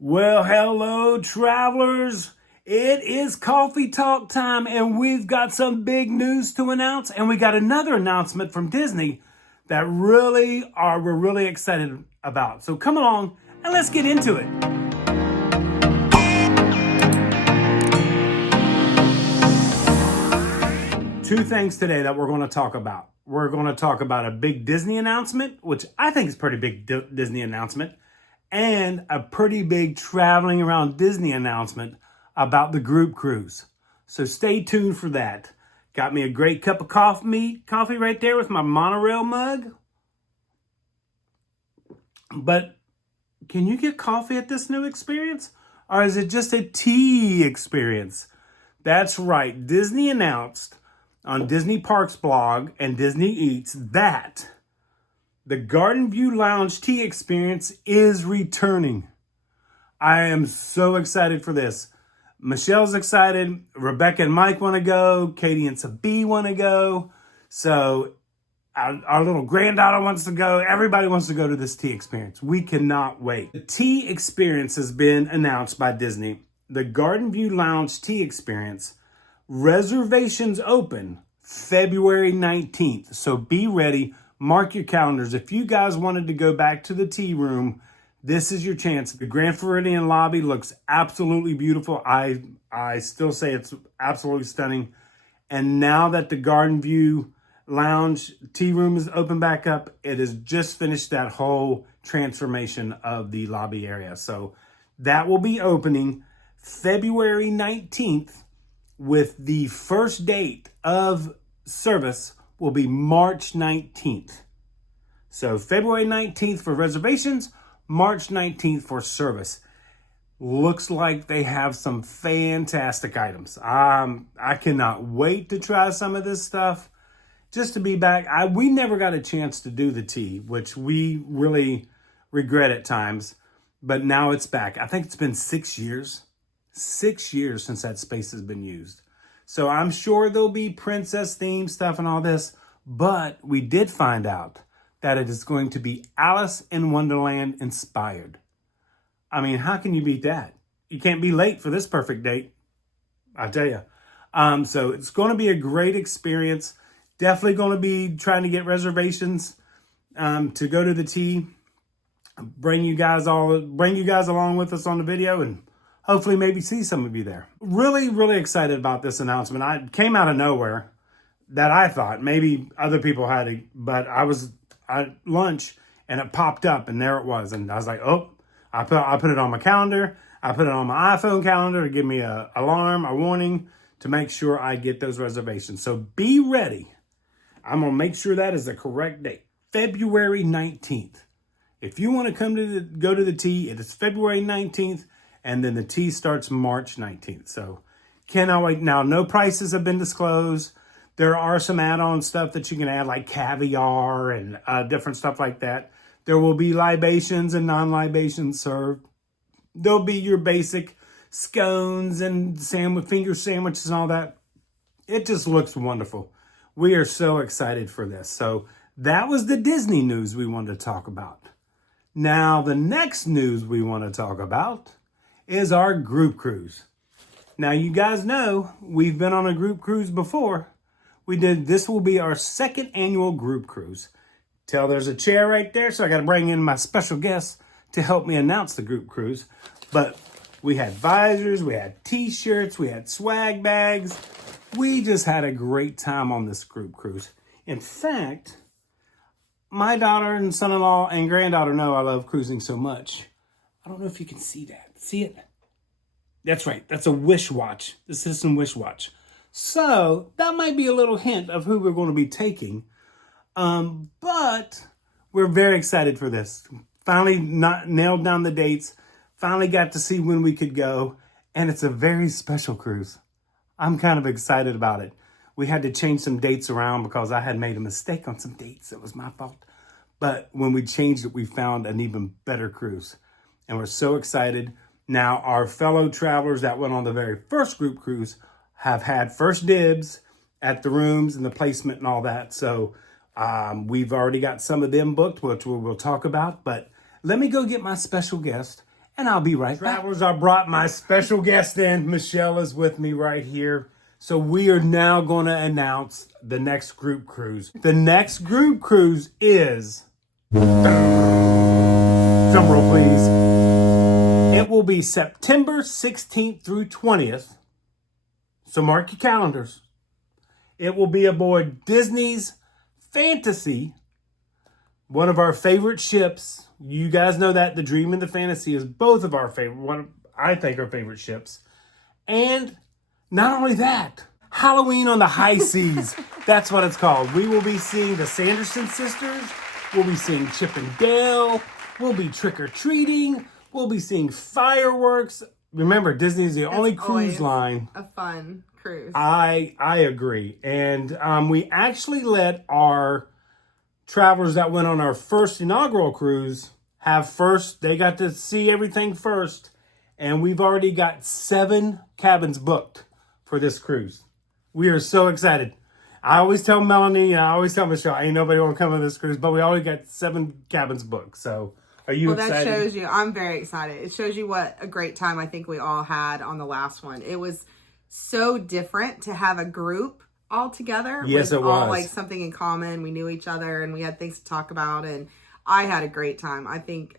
Well, hello, travelers. It is coffee talk time, and we've got some big news to announce, and we got another announcement from Disney that we're really excited about. So come along and let's get into it. Two things today that we're going to talk about. We're going to talk about a big Disney announcement, which I think is a pretty big Disney announcement, and a pretty big traveling around Disney announcement about the group cruise. So stay tuned for that. Got me a great cup of coffee right there with my monorail mug. But can you get coffee at this new experience? Or is it just a tea experience? That's right. Disney announced on Disney Parks blog and Disney Eats that the Garden View Lounge tea experience is returning. I am so excited for this. Michelle's excited. Rebecca and Mike want to go. Katie and Sabi want to go. So our little granddaughter wants to go. Everybody wants to go to this tea experience. We cannot wait. The tea experience has been announced by Disney. The Garden View Lounge tea experience. Reservations open February 19th. So be ready. Mark your calendars. If you guys wanted to go back to the tea room, this is your chance. The Grand Floridian lobby looks absolutely beautiful. I still say it's absolutely stunning. And now that the Garden View Lounge tea room is open back up, it has just finished that whole transformation of the lobby area. So that will be opening February 19th, with the first date of service will be March 19th. So February 19th for reservations, March 19th for service. Looks like they have some fantastic items. I cannot wait to try some of this stuff. Just to be back, we never got a chance to do the tea, which we really regret at times. But now it's back. I think it's been 6 years. 6 years since that space has been used. So I'm sure there'll be princess themed stuff and all this, but we did find out that it is going to be Alice in Wonderland inspired. I mean, how can you beat that? You can't be late for this perfect date, I tell you. So it's going to be a great experience. Definitely going to be trying to get reservations to go to the tea. Bring you guys along with us on the video, and hopefully maybe see some of you there. Really, really excited about this announcement. I came out of nowhere that I thought maybe other people had it, but I was at lunch and it popped up and there it was. And I was like, oh, I put it on my calendar. I put it on my iPhone calendar to give me a alarm, a warning to make sure I get those reservations. So be ready. I'm going to make sure that is the correct date. February 19th. If you want to go to the tea, it is February 19th. And then the tea starts March 19th. So cannot wait. Now, no prices have been disclosed. There are some add-on stuff that you can add, like caviar and different stuff like that. There will be libations and non-libations served. There'll be your basic scones and finger sandwiches and all that. It just looks wonderful. We are so excited for this. So that was the Disney news we wanted to talk about. Now, the next news we want to talk about is our group cruise. Now, you guys know we've been on a group cruise before. This will be our second annual group cruise. There's a chair right there, so I got to bring in my special guest to help me announce the group cruise. But we had visors, we had t-shirts, we had swag bags. We just had a great time on this group cruise. In fact, my daughter and son-in-law and granddaughter know I love cruising so much. I don't know if you can see that. See it? That's right. That's a Wish watch. The Citizen Wish watch. So that might be a little hint of who we're going to be taking. But we're very excited for this. Finally nailed down the dates. Finally got to see when we could go. And it's a very special cruise. I'm kind of excited about it. We had to change some dates around because I had made a mistake on some dates. It was my fault. But when we changed it, we found an even better cruise. And we're so excited. Now, our fellow travelers that went on the very first group cruise have had first dibs at the rooms and the placement and all that. So we've already got some of them booked, which we'll talk about. But let me go get my special guest and I'll be right back. Travelers, I brought my special guest in. Michelle is with me right here. So we are now going to announce the next group cruise. The next group cruise is, drumroll please, it will be September 16th through 20th. So mark your calendars. It will be aboard Disney's Fantasy, one of our favorite ships. You guys know that the Dream and the Fantasy is both of our favorite, I think our favorite ships. And not only that, Halloween on the high seas. That's what it's called. We will be seeing the Sanderson sisters. We'll be seeing Chip and Dale. We'll be trick-or-treating. We'll be seeing fireworks. Remember, Disney is the only cruise line. A fun cruise. I agree. And we actually let our travelers that went on our first inaugural cruise they got to see everything first. And we've already got 7 cabins booked for this cruise. We are so excited. I always tell Melanie and I always tell Michelle, ain't nobody want to come on this cruise, but we already got 7 cabins booked. So are you excited? Well, that shows you. I'm very excited. It shows you what a great time I think we all had on the last one. It was so different to have a group all together. Yes, it was. All like something in common. We knew each other and we had things to talk about. And I had a great time. I think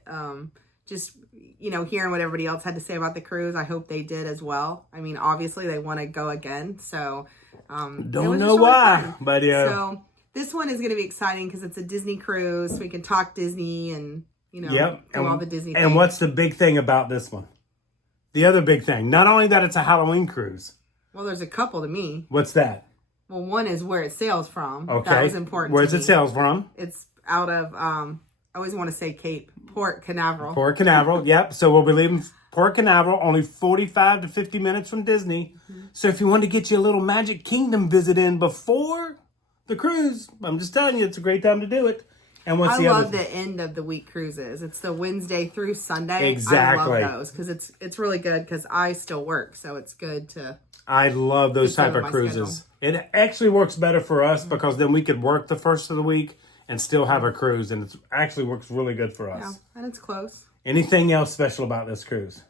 just, hearing what everybody else had to say about the cruise, I hope they did as well. I mean, obviously they want to go again. So don't know why, but yeah. So this one is going to be exciting because it's a Disney cruise. So we can talk Disney and, yep. do all the Disney things. And what's the big thing about this one? The other big thing, not only that it's a Halloween cruise. Well, there's a couple to me. What's that? Well, one is where it sails from. Okay. That was important. Where's it sails from? It's out of, I always want to say Port Canaveral. Port Canaveral, yep. So we'll be leaving Port Canaveral, only 45 to 50 minutes from Disney. Mm-hmm. So if you want to get you a little Magic Kingdom visit in before the cruise, I'm just telling you, it's a great time to do it. And what's the other? I love the end of the week cruises. It's the Wednesday through Sunday. Exactly. I love those because it's really good because I still work, so it's good to. I love those type of cruises. Schedule. It actually works better for us because then we could work the first of the week and still have a cruise, and it actually works really good for us. Yeah, and it's close. Anything else special about this cruise?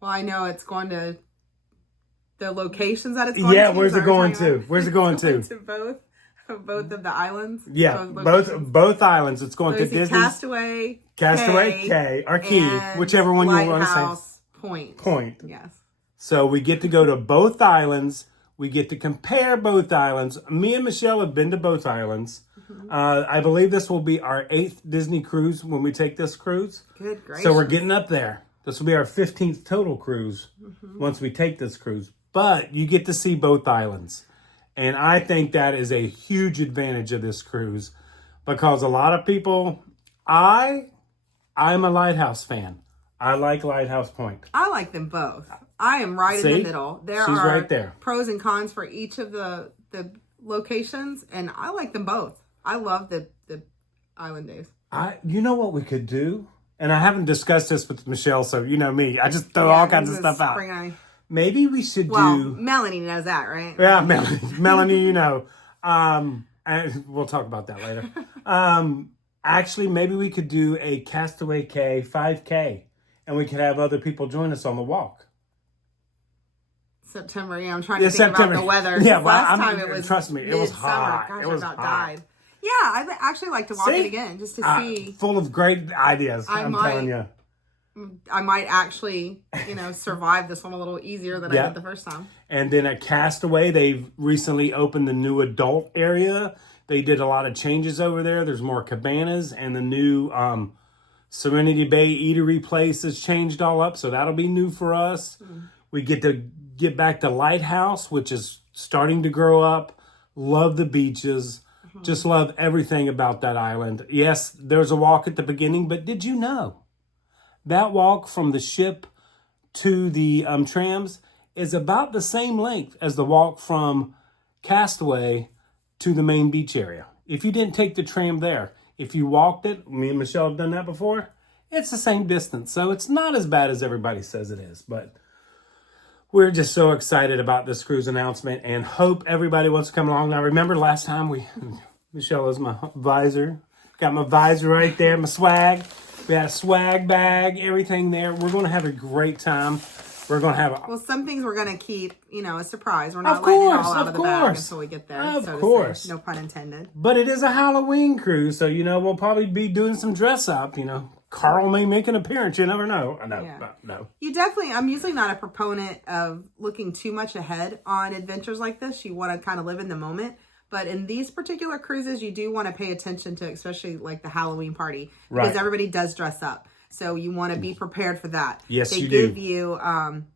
Well, I know it's going to the locations that it's going to. Yeah, where's it going to? Where's it going to? To both of the islands. Yeah, both islands. It's going to Disney. Castaway, K, or Key, whichever one you want to say. Point. Yes. So we get to go to both islands. We get to compare both islands. Me and Michelle have been to both islands. Mm-hmm. I believe this will be our 8th Disney cruise when we take this cruise. Good gracious. So we're getting up there. This will be our 15th total cruise once we take this cruise. But you get to see both islands. And I think that is a huge advantage of this cruise because a lot of people, I'm a Lighthouse fan. I like Lighthouse Point. I like them both. I am right in the middle. She's right there. Pros and cons for each of the locations, and I like them both. I love the island days. You know what we could do? And I haven't discussed this with Michelle, so you know me. I just throw all kinds of stuff out. Maybe we should do... Melanie knows that, right? Yeah, Melanie, and we'll talk about that later. Actually, maybe we could do a Castaway K 5K, and we could have other people join us on the walk. September, I'm trying to think about the weather. Yeah, last time it was trust me, it was hot. Gosh, it was about hot. Died. Yeah, I'd actually like to walk it again just to see. Full of great ideas, I'm telling you. I might actually, survive this one a little easier than I did the first time. And then at Castaway, they've recently opened the new adult area. They did a lot of changes over there. There's more cabanas, and the new Serenity Bay eatery place has changed all up, so that'll be new for us. We get to get back to Lighthouse, which is starting to grow up. Love the beaches. Just love everything about that island. Yes, there's a walk at the beginning, but did you know that walk from the ship to the trams is about the same length as the walk from Castaway to the main beach area? If you didn't take the tram there, if you walked it, me and Michelle have done that before, it's the same distance. So it's not as bad as everybody says it is. But we're just so excited about this cruise announcement and hope everybody wants to come along. Now, remember last time Michelle is my visor. Got my visor right there, my swag. We had a swag bag, everything there. We're going to have a great time. We're going to have Well, some things we're going to keep, a surprise. We're not letting it all out of the bag until we get there. Of course. No pun intended. But it is a Halloween cruise, so, we'll probably be doing some dress up, Carl may make an appearance. You never know. No. You definitely, I'm usually not a proponent of looking too much ahead on adventures like this. You want to kind of live in the moment. But in these particular cruises, you do want to pay attention to, especially like the Halloween party, because everybody does dress up. So you want to be prepared for that. Yes, they you give do. you,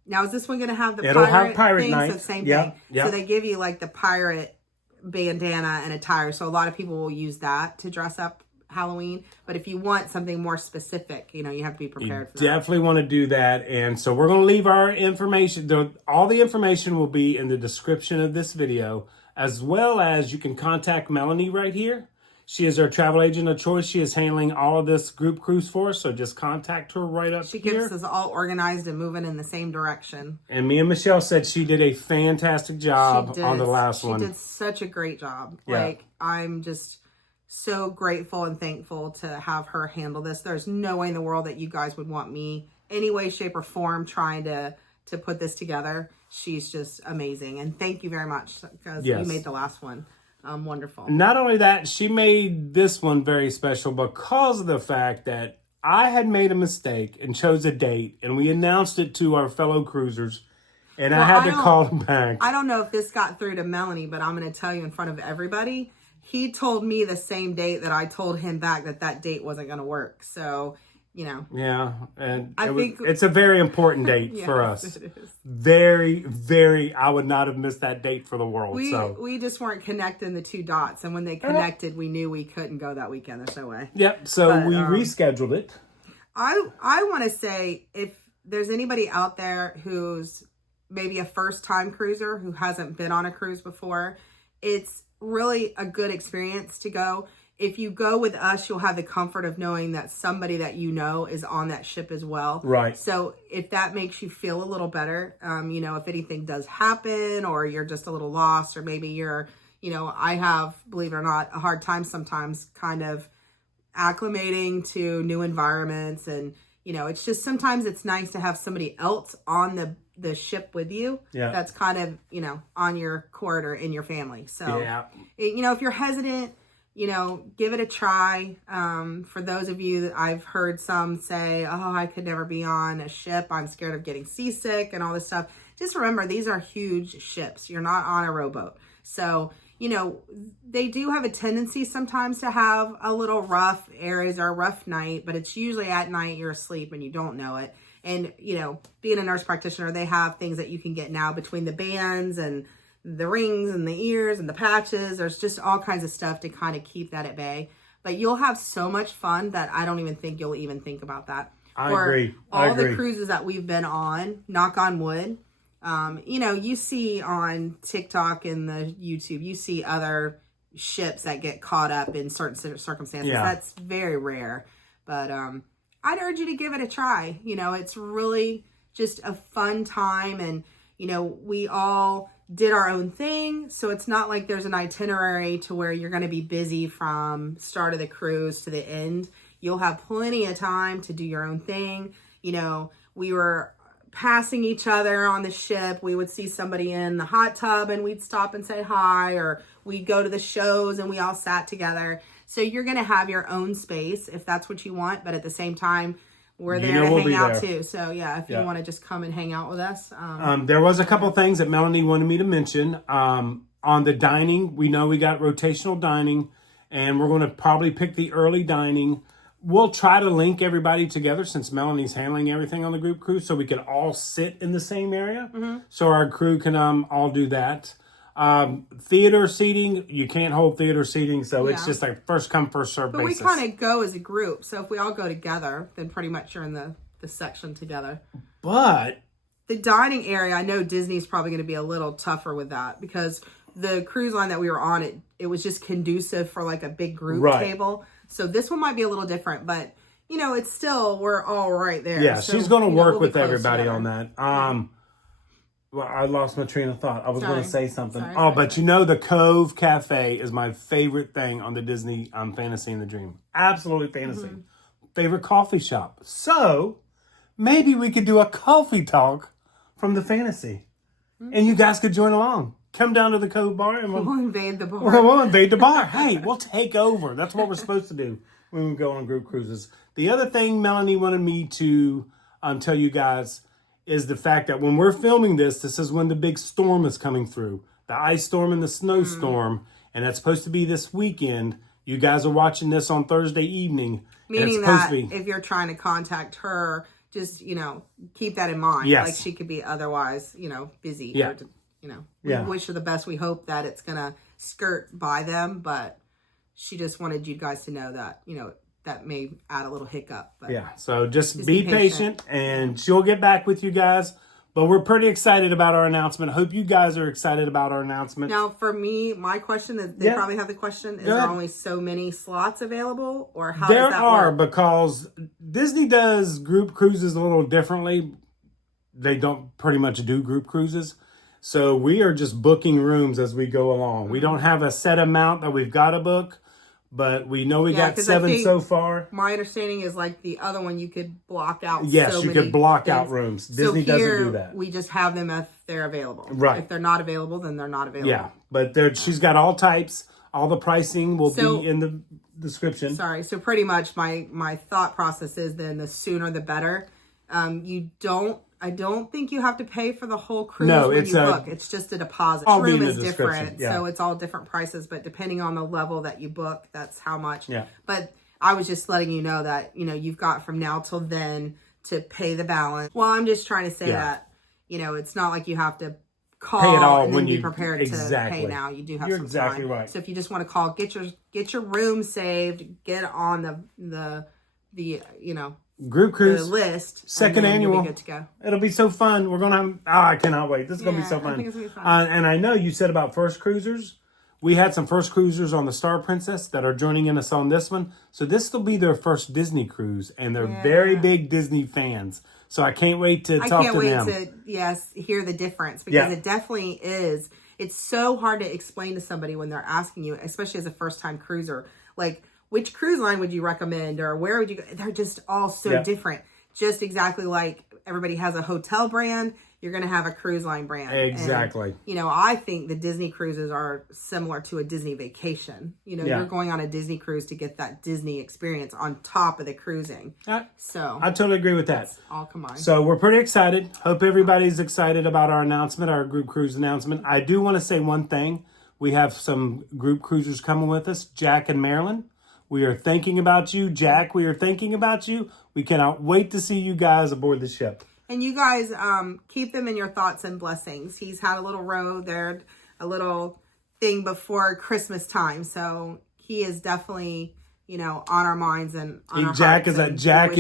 now is this one going to have the It'll have pirate thing? night. So same thing. So they give you like the pirate bandana and attire. So a lot of people will use that to dress up Halloween. But if you want something more specific, you have to be prepared for that. Definitely want to do that. And so we're going to leave our information. All the information will be in the description of this video, as well as you can contact Melanie right here. She is our travel agent of choice. She is handling all of this group cruise for us, so just contact her right up here. She keeps us all organized and moving in the same direction. And me and Michelle said she did a fantastic job on the last one. She did such a great job. Yeah. Like, I'm just so grateful and thankful to have her handle this. There's no way in the world that you guys would want me, any way, shape, or form, trying to put this together. She's just amazing. And thank you very much, because you made the last one wonderful. Not only that, she made this one very special because of the fact that I had made a mistake and chose a date, and we announced it to our fellow cruisers, and I had to call them back. I don't know if this got through to Melanie, but I'm going to tell you in front of everybody, he told me the same date that I told him back that date wasn't going to work. So, Yeah, and I think it's a very important date for us. It is. Very, very, I would not have missed that date for the world. We just weren't connecting the two dots, and when they connected, we knew we couldn't go that weekend. There's no way. Yep, so we rescheduled it. I want to say, if there's anybody out there who's maybe a first-time cruiser who hasn't been on a cruise before, it's really a good experience to go. If you go with us, you'll have the comfort of knowing that somebody that is on that ship as well. Right. So if that makes you feel a little better, if anything does happen, or you're just a little lost, or maybe you're, I have, believe it or not, a hard time sometimes kind of acclimating to new environments. And, it's just, sometimes it's nice to have somebody else on the ship with you. Yeah. That's kind of, on your court or in your family. So, if you're hesitant, give it a try. For those of you that I've heard some say, oh, I could never be on a ship. I'm scared of getting seasick and all this stuff. Just remember, these are huge ships. You're not on a rowboat. So, they do have a tendency sometimes to have a little rough areas or a rough night, but it's usually at night you're asleep and you don't know it. And, being a nurse practitioner, they have things that you can get now between the bands and the rings and the ears and the patches. There's just all kinds of stuff to kind of keep that at bay. But you'll have so much fun that I don't even think you'll even think about that. I agree. All the cruises that we've been on, knock on wood, you see on TikTok and the YouTube, you see other ships that get caught up in certain circumstances. Yeah. That's very rare. But I'd urge you to give it a try. It's really just a fun time. And, we all did our own thing. So it's not like there's an itinerary to where you're going to be busy from start of the cruise to the end. You'll have plenty of time to do your own thing. We were passing each other on the ship. We would see somebody in the hot tub and we'd stop and say hi, or we'd go to the shows and we all sat together. So you're going to have your own space if that's what you want. But at the same time, we're there to hang out too. So if you want to just come and hang out with us. There was a couple things that Melanie wanted me to mention. On the dining, we know we got rotational dining, and we're going to probably pick the early dining. We'll try to link everybody together since Melanie's handling everything on the group cruise, so we can all sit in the same area. Mm-hmm. So our crew can all do that. Theater seating, you can't hold theater seating, so it's just like first come, first serve basis. But we kind of go as a group, so if we all go together, then pretty much you're in the section together. But the dining area, I know Disney's probably going to be a little tougher with that, because the cruise line that we were on, it was just conducive for like a big group table. So this one might be a little different, but it's still, we're all right there. Yeah, so, she's going to work we'll with everybody on that. Well, I lost my train of thought. I was going to say something. But the Cove Cafe is my favorite thing on the Disney Fantasy and the Dream. Absolutely fantasy. Mm-hmm. favorite coffee shop. So maybe we could do a coffee talk from the fantasy. And you guys could join along. Come down to the Cove Bar and We'll invade the bar. we'll invade the bar. Hey, we'll take over. That's what we're supposed to do when we go on group cruises. The other thing Melanie wanted me to tell you guys is the fact that when we're filming this is when the big storm is coming through. The ice storm and the snowstorm. And that's supposed to be this weekend. You guys are watching this on Thursday evening. Meaning that if you're trying to contact her, just, keep that in mind. Yes. Like she could be otherwise, busy. Yeah. Or, we wish her the best. We hope that it's going to skirt by them. But she just wanted you guys to know that, that may add a little hiccup. But yeah. So just be patient and she'll get back with you guys. But we're pretty excited about our announcement. Hope you guys are excited about our announcement. Now, for me, my question, they probably have the question, is there only so many slots available? Or how does that work? There are, because Disney does group cruises a little differently. They don't pretty much do group cruises. So we are just booking rooms as we go along. We don't have a set amount that we've got to book. But we know we got 7 so far. My understanding is like the other one, you could block out. Yes, you could block out rooms. Disney doesn't do that. We just have them if they're available. Right. If they're not available, then they're not available. Yeah, but she's got all types. All the pricing will be in the description. Sorry. So pretty much my thought process is then the sooner the better. I don't think you have to pay for the whole cruise when you book. It's just a deposit. All Room be in is the different, yeah. so it's all different prices. But depending on the level that you book, that's how much. Yeah. But I was just letting you know that you've got from now till then to pay the balance. Well, I'm just trying to say that it's not like you have to call pay it all and when then you be prepared to pay now. You do have You're some exactly time. right. So if you just want to call, get your room saved, get on the group cruise the list. second annual. You'll be good to go. It'll be so fun. We're gonna have. I cannot wait. This is gonna be so fun. I think it's gonna be fun. And I know you said about first cruisers. We had some first cruisers on the Star Princess that are joining us on this one. So this will be their first Disney cruise, and they're very big Disney fans. So I can't wait to talk to them. I can't wait to hear the difference, because it definitely is. It's so hard to explain to somebody when they're asking you, especially as a first time cruiser, like, which cruise line would you recommend, or where would you go? They're just all so different. Just exactly like everybody has a hotel brand, you're going to have a cruise line brand. Exactly. And, I think the Disney cruises are similar to a Disney vacation. You're going on a Disney cruise to get that Disney experience on top of the cruising. So I totally agree with that. All combined. So we're pretty excited. Hope everybody's excited about our announcement, our group cruise announcement. I do want to say one thing. We have some group cruisers coming with us, Jack and Marilyn. We are thinking about you. Jack, we are thinking about you. We cannot wait to see you guys aboard the ship. And you guys keep them in your thoughts and blessings. He's had a little row there, a little thing before Christmas time. So he is definitely, on our minds and on our Jack hearts. Jack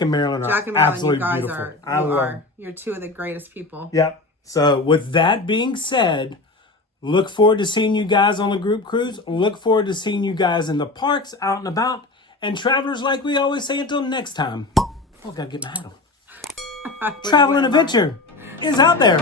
and Marilyn are absolutely you guys beautiful. You're two of the greatest people. Yep. So with that being said, look forward to seeing you guys on the group cruise. Look forward to seeing you guys in the parks, out and about. And travelers, like we always say, until next time. Oh, I gotta get my hat on. Travel and adventure is out there.